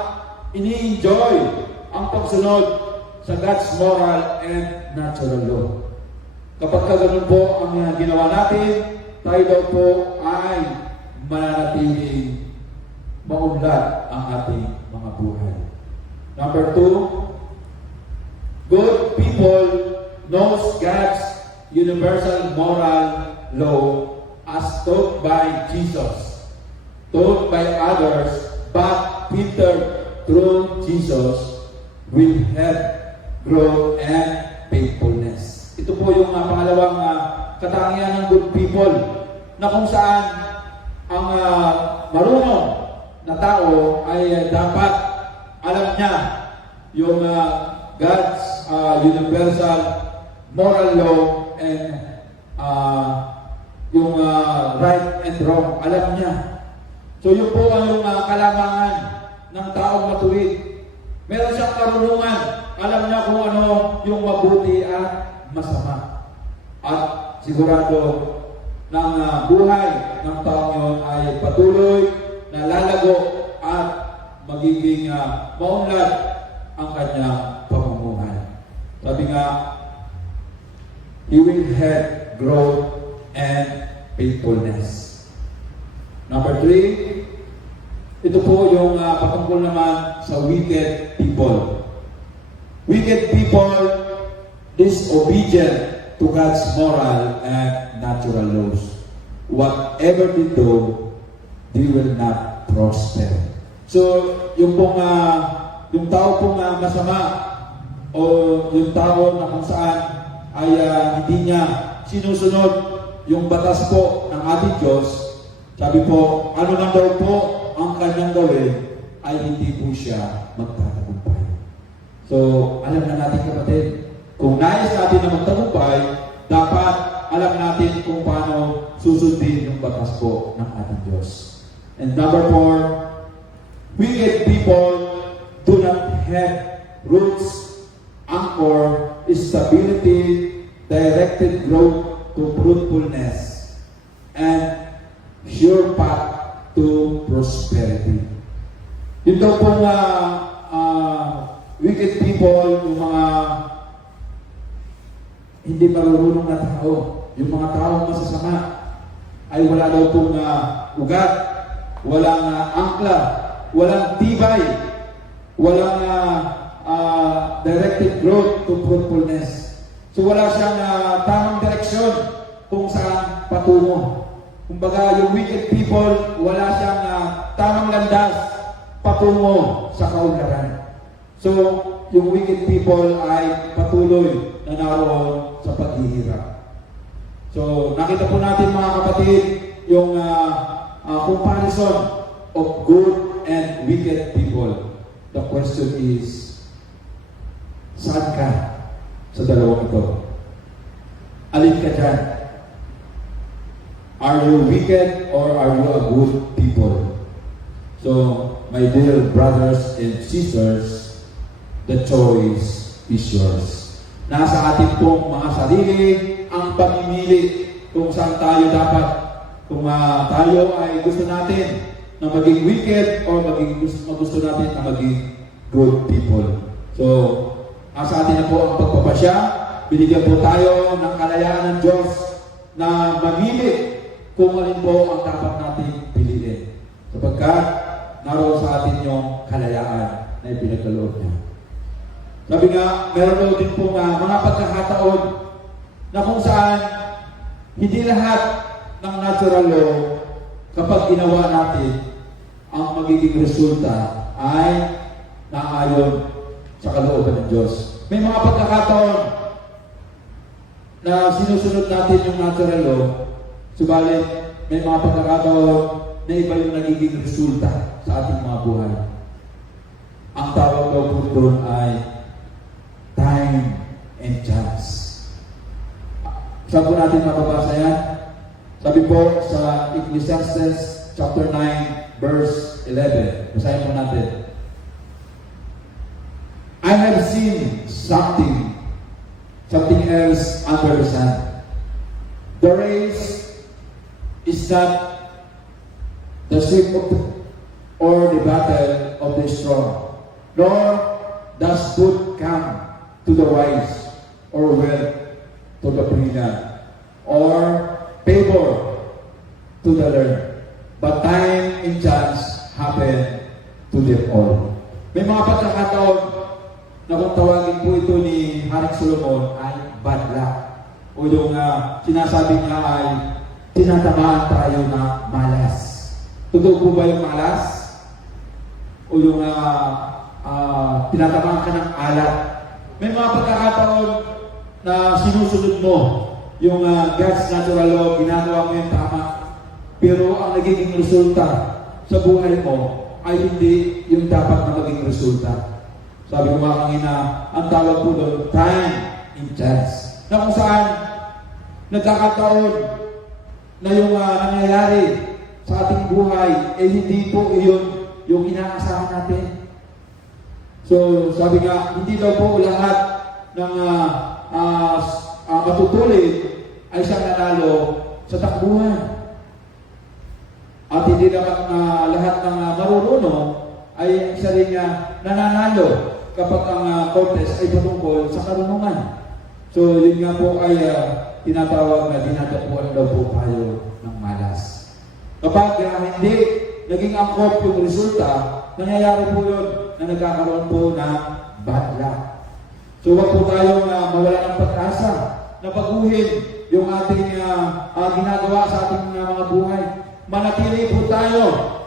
ini-enjoy ang pagsunod sa God's moral and natural law. Kapag ka ganun po ang ginawa natin, tayo daw po ay mananatiling maunlad ang ating mga buhay. Number 2, good people knows God's universal moral law as taught by Jesus, taught by others, but filtered through Jesus will have growth and faithfulness. Ito po yung pangalawang katangian ng good people na kung saan ang marunong na tao ay dapat alam niya yung God's universal moral law and yung right and wrong. Alam niya. So yun po ang yung kalamangan ng taong matuwid. Meron siyang karunungan. Alam niya kung ano yung mabuti at masama. At sigurado ng buhay ng taong yun ay patuloy na lalago at magiging maunlad ang kanyang pamumuhay. Sabi nga, he will have growth and faithfulness. Number 3, ito po yung patungkol naman sa wicked people. Wicked people disobedient to God's moral and natural laws. Whatever they do, they will not prosper. So, yung pong yung tao pong masama o yung tao na kung saan ay hindi niya sinusunod yung batas po ng ating Diyos, sabi po, ano lang daw po ang kanyang gawin ay hindi po siya magtatagumpay. So, alam na natin kapatid, kung nais natin na magtagumpay, dapat alam natin kung paano susundin yung batas po ng ating Diyos. And number 4, wicked people do not have roots, anchor, stability, directed growth to fruitfulness, and sure path to prosperity. Yun daw pong wicked people, yung mga hindi marunong na tao, yung mga taong masasama, ay wala daw pong ugat, walang angkla, walang tibay, walang directed growth to fruitfulness. So wala siyang tamang direksyon kung saan patungo. Kumbaga, yung wicked people, wala siyang tamang landas patungo sa kaunlaran. So, yung wicked people ay patuloy na naroon sa paghihirap. So, nakita po natin mga kapatid, yung comparison of good and wicked people. The question is, saan ka sa dalawang ito? Alin ka dyan? Are you wicked or are you a good people? So, my dear brothers and sisters, the choice is yours. Nasa ating pong mga sarili ang pamimili kung saan tayo dapat. Kung tayo ay gusto natin na maging wicked or gusto natin na maging good people. So, nasa atin na po ang pagpapasya. Binigyan po tayo ng kalayaan ng Diyos na mamili kung alin po ang dapat natin piliin. Sapagkat naroon sa atin yung kalayaan na ipinagkaloob niya. Sabi nga, meron daw din po mga pagkakataon na kung saan hindi lahat ng natural law kapag ginawa natin ang magiging resulta ay naayon sa kalooban ng Diyos. May mga pagkakataon na sinusunod natin yung natural law, subalit may mga pagkakataon na iba yung nagiging resulta sa ating mga buhay. Ang tawag daw po doon ay time and chance. Saan po natin mababasa yan? Sabi po sa Ecclesiastes chapter 9 verse 11. Basahin po natin. I have seen something else under the sun. The race is not the swift or the battle of the strong, nor does good come to the wise or wealth, to the brilliant, or favor to the learned. But time and chance happen to them all. May mga pagkakataon na kung tawagin po ito ni Haring Solomon ay bad luck. O yung sinasabi niya ay tinatamaan tayo na malas. Totoo po ba yung malas? O yung tinatamaan ka ng alat? May mga pagkakataon na sinusunod mo yung God's natural law, ginagawa mo yung tama, pero ang nagiging resulta sa buhay mo ay hindi yung dapat na maging resulta. Sabi ko mga kanina, ang tawag po doon, time and chance. Na kung saan nagkakataon na yung nangyayari sa ating buhay, eh hindi po iyon yung inaasahan natin. So, sabi nga, hindi daw po lahat ng matutulid ay siyang nanalo sa takbuhan. At hindi naman lahat ng marurunong ay isa rin nananalo kapag ang contest ay patungkol sa karunungan. So, yun nga po ay tinatawag na dinadapuan daw po tayo ng malas. Kapag hindi naging angkop yung resulta, nangyayari po yun na nagkakaroon po ng bad luck. So, wag po tayong mawala ng pag-asa na baguhin yung ating ginagawa sa ating mga buhay. Manatili po tayo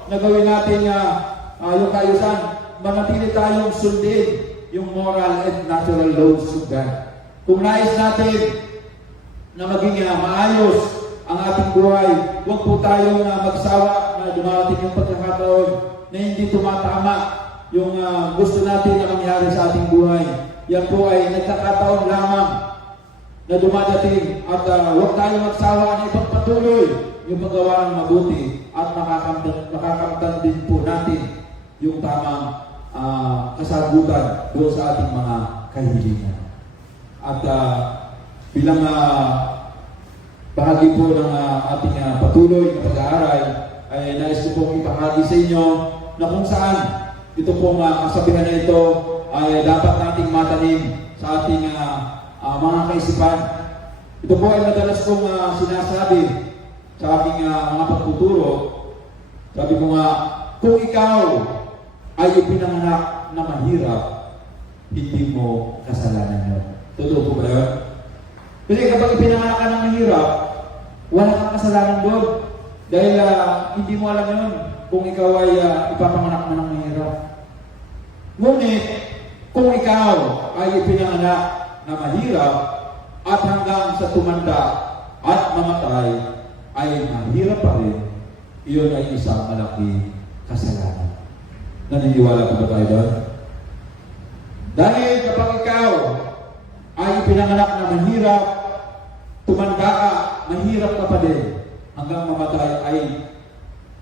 na gawin natin yung kaayusan. Manatili tayong sundin yung moral and natural laws of God. Kung nais natin na maging maayos ang ating buhay, huwag po tayo magsawa na dumarating yung pagkakataon na hindi tumatama yung gusto natin na mangyari sa ating buhay. Yan po ay nagkakataon lamang na dumadating at huwag tayo magsawa na ipagpatuloy yung paggawa ng mabuti at makakamtan din po natin yung tamang kasagutan doon sa ating mga kahilingan. At bilang bahagi po ng ating patuloy na pag-aaral, ay nais ko pong ipahagi sa inyo na kung saan ito pong kasabihan na ito ay dapat nating matanim sa ating mga kaisipan. Ito po ay madalas kong sinasabi sa aking mga pagtuturo. Sabi ko nga, kung ikaw ay ipinanganak na mahirap, hindi mo kasalanan yun. Totoo po ba yun? Kasi kapag ipinanganak ka ng mahirap, wala kang kasalanan doon. Dahil hindi mo alam yun kung ikaw ay ipapanganak na ng mahirap. Ngunit, kung ikaw ay ipinanganak na mahirap at hanggang sa tumanda at mamatay ay mahirap pa rin, iyon ay isang malaki kasalanan. Naniniwala pa ba tayo doon? Dahil kapag ikaw ay ipinanganak na mahirap, tumanda ka, mahirap ka pa din. Hanggang mamatay ay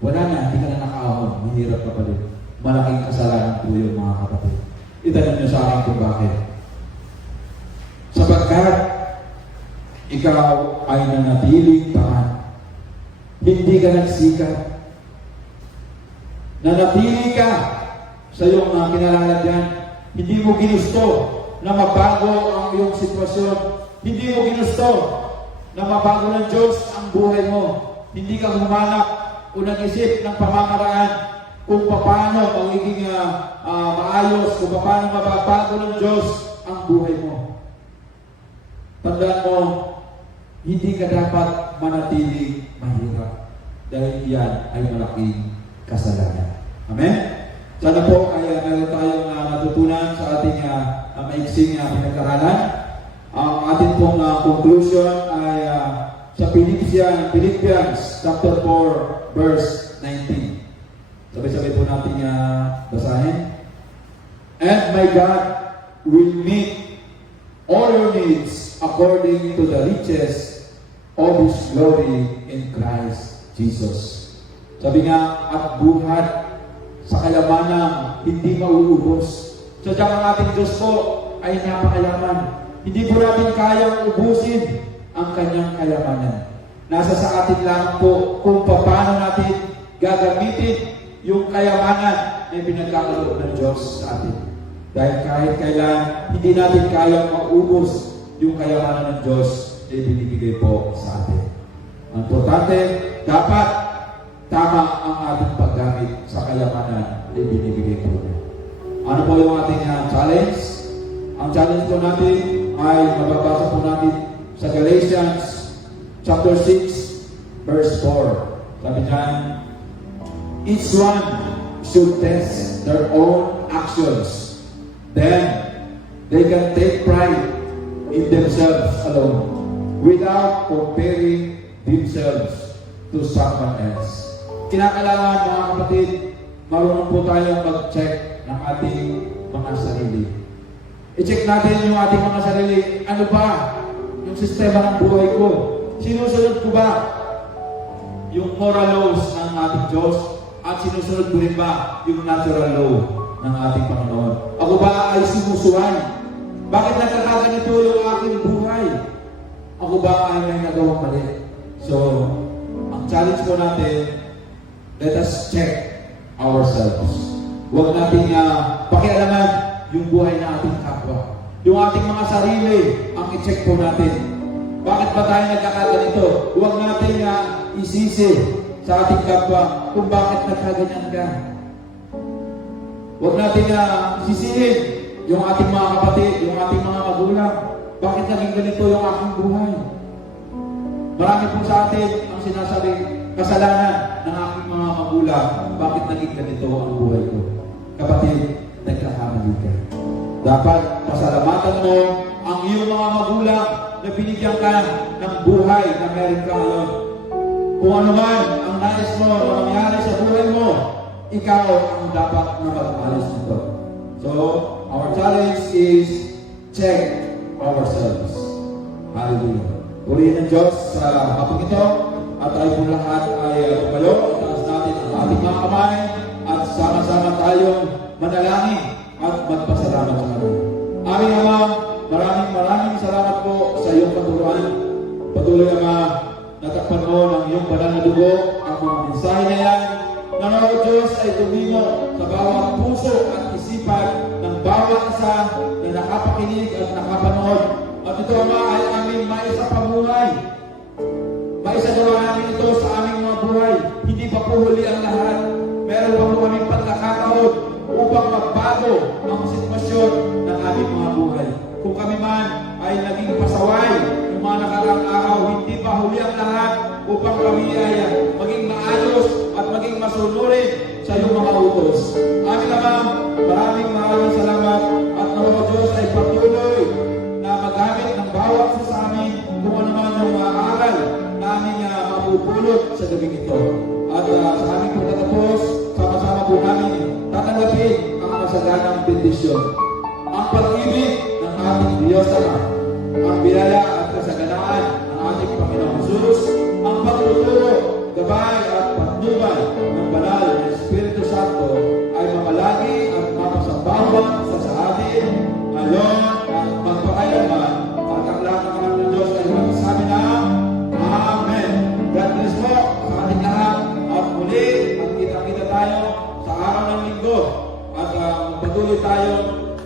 wala na, hindi ka na nakaahon, mahirap ka pa din. Malaking kasalanan po yun, mga kapatid. Itanong nyo sa akin kung bakit. Sapagkat ikaw ay nanatiling tahan. Hindi ka nagsikat. Nanatili ka sa iyong kinalalagyan. Hindi mo ginusto na mabago ang iyong sitwasyon. Hindi mo ginusto na mabago ng Diyos ang buhay mo. Hindi ka humanap o nag-isip ng pamamaraan kung paano magiging maayos, kung paano mababago ng Diyos ang buhay mo. Tandaan mo, hindi ka dapat manatiling mahirap dahil yan ay malaking kasalanan. Amen? Sana po ay meron tayong natutunan sa ating maiksing pinag-aralan. Ang ating pong conclusion ay sa Philippians chapter 4 verse 19. Sabay-sabay po natin basahin. And my God will meet all your needs according to the riches of His glory in Christ Jesus. Sabi nga, at buhat sa kayamanan hindi mauubos. Sadyang ang ating Diyos po ay napakayaman. Hindi po natin kayang ubusin ang kanyang kayamanan. Nasa sa atin lang po kung paano natin gagamitin yung kayamanan na pinagkakaroon ng Diyos sa atin. Dahil kahit kailan, hindi natin kayang maubos yung kayamanan ng Diyos ay binibigay po sa atin. Ang importante, dapat tama ang ating paggamit sa kayamanan ay binibigay po niya. Ano po yung ating challenge? Ang challenge po natin ay mababasa po natin sa Galatians chapter 6 verse 4. Sabi dyan, each one should test their own actions. Then they can take pride in themselves alone without comparing themselves to someone else. Kinakailangan mga kapatid, marunong po tayong mag-check ng ating mga sarili. I-check natin yung ating mga sarili. Ano ba yung sistema ng buhay ko? Sinusunod ko ba yung moral laws ng ating Diyos? At sinusunod ko rin ba yung natural law ng ating Panginoon? Ako ba ay sumusuway? Bakit nagkakaganito yung aking buhay? Ako ba ay may nagawang mali? So, ang challenge po natin, let us check ourselves. Huwag nating pakialaman yung buhay na ating kapwa. Yung ating mga sarili, ang i-check po natin. Bakit ba tayo nagkakaganito? Huwag nating isisi sa ating kapwa kung bakit nagkaganyan ka. Huwag natin sisihin yung ating mga kapatid, yung ating mga magulang. Bakit naging ganito yung aking buhay? Marami po sa atin ang sinasabi, kasalanan ng aking mga magulang. Bakit naging ganito ang buhay ko? Kapatid, nagkakamali ka. Dapat pasalamatan mo ang iyong mga magulang na binigyan ka ng buhay na meron ka ngayon. Kung ano man ang nais mo na mangyari sa buhay mo, ikaw ang dapat na mag-alis nito. So, our challenge is check ourselves. Hallelujah. Purihin ng Diyos sa hapong ito at tayo po lahat ay tumayo. Itaas natin ang ating mga kamay at sama-sama tayong manalangin at magpasalamat sa Kanya. Aming Ama, maraming salamat po sa iyong paturuan. Patuloy Ama, natakpan mo ng iyong banal na dugo ang mga mensahe na yan. Nanaw Diyos ay tumimo sa bawat puso at isipan ng bawat isa na nakapakinig at nakapanood. At ito Ama ay aming maisapamuhay. Maisagawa namin ito sa aming mga buhay. Hindi pa po huli ang lahat. Meron pa po kaming pagkakataon upang magbago ang sitwasyon ng aming mga buhay. Kung kami man ay naging pasaway ng mga nakaraang araw, hindi pa huli ang lahat upang kami ay maging maayos at maging masunurin sa iyong mga utos. Aming Ama, maraming salamat at nawa Diyos ay patuloy na magamit ng bawat isa sa amin kung ano man ang maaral na aming mapupulot sa gabing ito. At sa aming pagtatapos, sama-sama po namin tatanggapin ang masaganang bendisyon. Ang pag-ibig ng ating Diyos Ama, ang bilala at kasaganaan ng ating Panginoong Jesus, ang pagtuturo, gabay at patnubay ng banal na Espiritu Santo ay mamalagi at mapasambawang sa atin ngayon at magpakailanman at ang lahat ng anak ng Diyos ay magsasabi na Amen. God bless po sa ating lahat at muli magkita-kita tayo sa araw ng linggo at patuloy tayo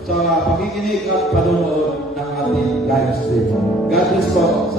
sa pakikinig at panonood ng ating live stream. God bless po.